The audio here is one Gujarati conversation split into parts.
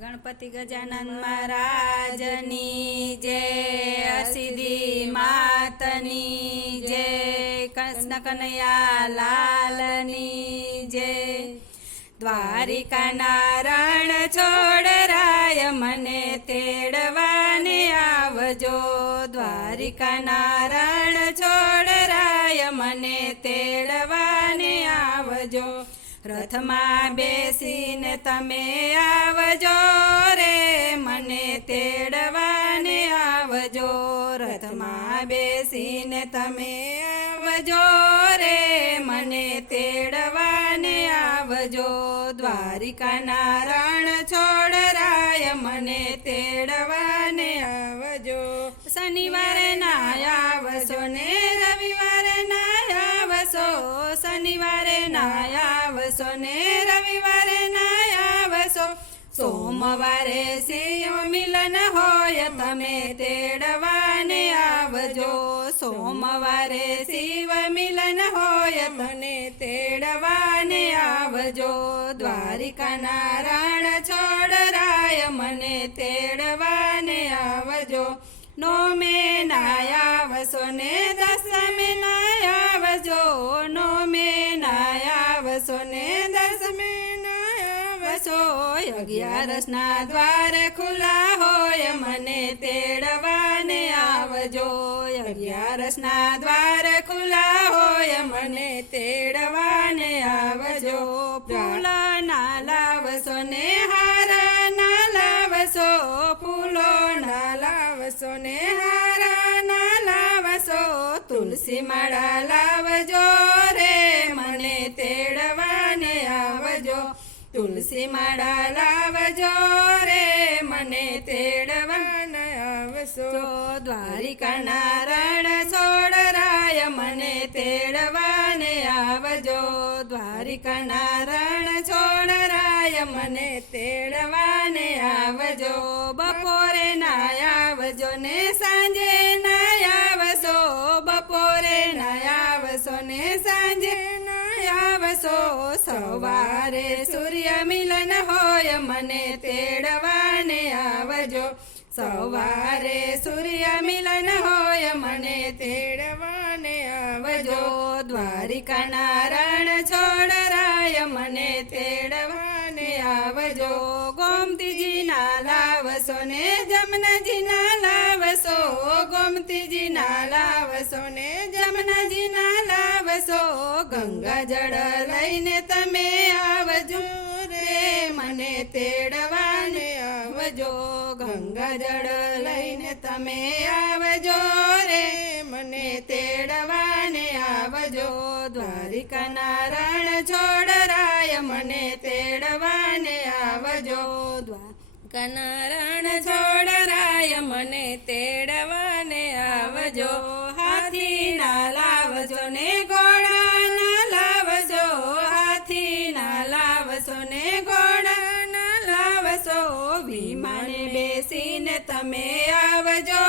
ગણપતિ ગજાનન મહારાજની જય, સિદ્ધિ માતની જય, કૃષ્ણ કનૈયા લાલની જય. દ્વારિકાના રણ છોડરાય મને તેડવાને આવજો, દ્વારિકાના રણ છોડરાય મને તેડવાને આવજો. રથમાં બેસીને તમે આવજો રે મને તેડવાને આવજો, રથમાં બેસીને તમે આવજો રે મને તેડવાને આવજો. દ્વારિકાના રણ છોડરાય મને તેડવાને આવજો. શનિવારે ના આવશો ને રવિવારે ના આવશો, શનિવારે ના આવશો ને રવિવારે ના આવશો. સોમવારે શિવ મિલન હોય તમે તેડવાને આવજો, સોમવારે શિવ મિલન હોય મને તેડવાને આવજો. દ્વારિકાના રણ છોડરાય મને તેડવાને આવજો. નોમે ના આવશો ને દસમે ના આવજો, નોમે ના આવશો ને દસમે ના આવશો. 11ના દ્વાર ખુલ્લા હોય મને તેડવાને આવજો, 11ના દ્વાર ખુલ્લા હોય મને તેડવાને આવજો. ફૂલ ના લાવશો ને હાર ના લાવશો, ફૂલો ના લાવશો ને હાર ના લાવશો. તુલસી માળા લાવજો રે મને તેડવાને આવજો, તુલસી માળા લાવજો રે મને તેડવાને આવશો. દ્વારિકાના રણ છોડરાય મને તેડવાને આવજો, દ્વારિકાના રણ છોડરાય મને તેડવાને આવજો. બપોરે ના આવજો ને સાંજે ના આવશો, બપોરે ના આવશો ને સાંજે ના આવશો. સવારે સૂર્ય મિલન હોય મને તેડવાને આવજો, સવારે સૂર્ય મિલન હોય મને તેડવાને આવજો. દ્વારિકાના રણ છોડરાય મને તેડવાને આવજો. ગોમતીજી ના લાવશો ને જમનાજી ના લાવશો, ગોમતીજી ના લાવશો ને જમનાજી ના લાવશો. ગંગા જળ લઈને તમે આવજો રે મને તેડવાને આવજો, ગંગા જળ લઈને તમે આવજો રે મને તેડવાને આવજો. દ્વારિકાના રણ છોડરાય મને તેડવાને આવજો, દ્વારિકાના રણ છોડરાય મને તેડવાને આવજો. હાથી ના લાવજો ને ઘોડા ના લાવજો, હાથી ના લાવશો ને ઘોડા ના લાવશો. વિમાને બેસીને તમે આવજો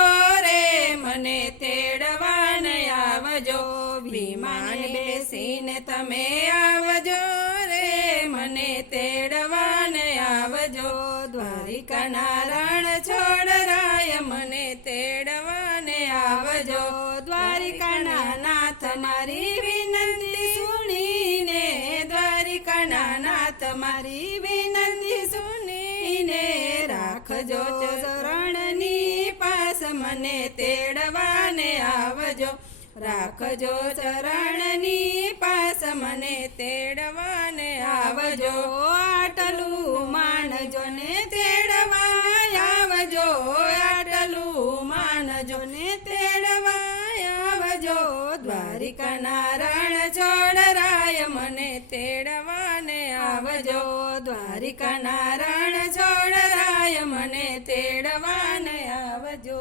રે મને તેડવાને આવજો, વિમાને બેસીને તમે આવજો રે મને તેડવાને આવજો. દ્વારિકાના રણ છોડરાય મને તેડવાને આવજો. દ્વારિકાના નાથ મારી વિનંતી સુણીને, દ્વારિકાના નાથ મારી વિનંતી સુણીને. રાખજો ચરણની પાસ મને તેડવાને આવજો, રાખજો ચરણની પાસ મને તેડવાને આવજો. આટલું માનજો ને તેડવા આવજો, આટલું માનજો ને તેડવા આવજો. દ્વારિકાના રણ છોડરાય મને તેડવાને આવજો, દ્વારિકાના રણ છોડરાય મને તેડવાને આવજો.